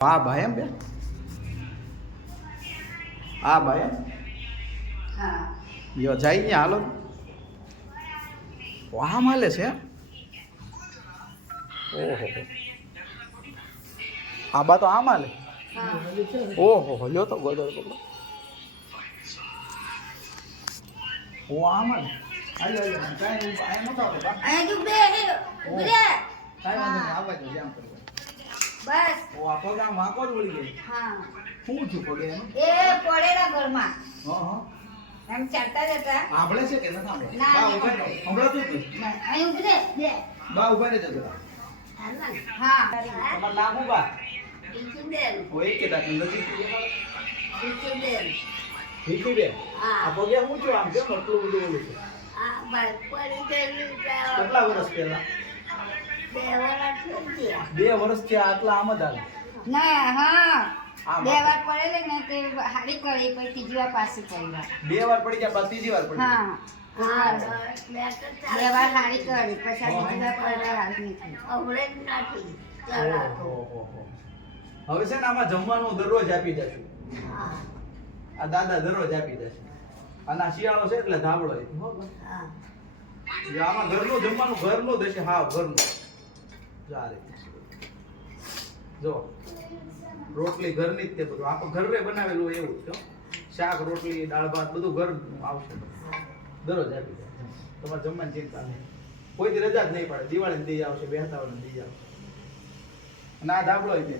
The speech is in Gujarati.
હા ભાઈ એમ બે હા ભાઈ એમ હા યો જાય ને હાલો વાહ માલે છે ઓહો આ બા તો આ માલે ઓહો લ્યો તો ગોદળ પકડો ઓ આ માલે આલો કાઈ આ નતો આવતો બા અહીં તું બે ઉભરે કાઈ વાંધો નહીં આવવા દો જામ કરો બસ ઓ આ પગામ વાંકો જ વળી ગઈ હા શું છું પગે એનું એ પડેલા ઘરમાં હા એમ ચાલતા જતા આંભળે છે કે ન સાંભળે ના, બા નહીં ઉભા રહો સંભળાતું જ નહીં અહીં ઉભરે બે બા ઉભા રહેજો જરા હા તમારું નામ શું બા ઈચુબેન ઓ એક કે દાખલ નથી ઈચુબેન ઠીક બે હા. આ પગે હું છું આમ કેમ આટલું બધું ઓલું છે આ બસ પડી ગયેલું કેટલા વર્ષ પહેલા 2 વર્ષ થઈ ગયા 2 વર્ષ થી આટલા આમ જ હાલે ના હા આમ. 2 વાર પડેલી ને તે હારી કરી પછી ત્રીજી વાર પાછી કરી 2 વાર પડી ગયા બાદ ત્રીજી વાર પડી હા હા 2 વાર હારી કરી પછી આ ત્રીજી વાર પડેલા હારી નથી અવળે જ નથી ઓહો. હવે છે ને આમાં જમવાનું દરરોજ આપી જશું હા આ દાદા દરરોજ આપી જશે અને આ શિયાળો છે એટલે ધાબળો છે. હા જો આમાં ઘરનું જમવાનું ઘરનું જ હશે હા ઘરનું જો આ રીતે. જો રોટલી ઘરની જ તે બધું આપણે ઘરે બનાવેલું હોય એવું જ છો શાક રોટલી દાળ ભાત બધું ઘરનું આવશે દરરોજ આપી જાય તમારે જમવાની ચિંતા નહીં કોઈ દી રજા જ નહીં પડે દિવાળીની દી આવશે બેસતા દી આવશે અને આ ધાબળો છે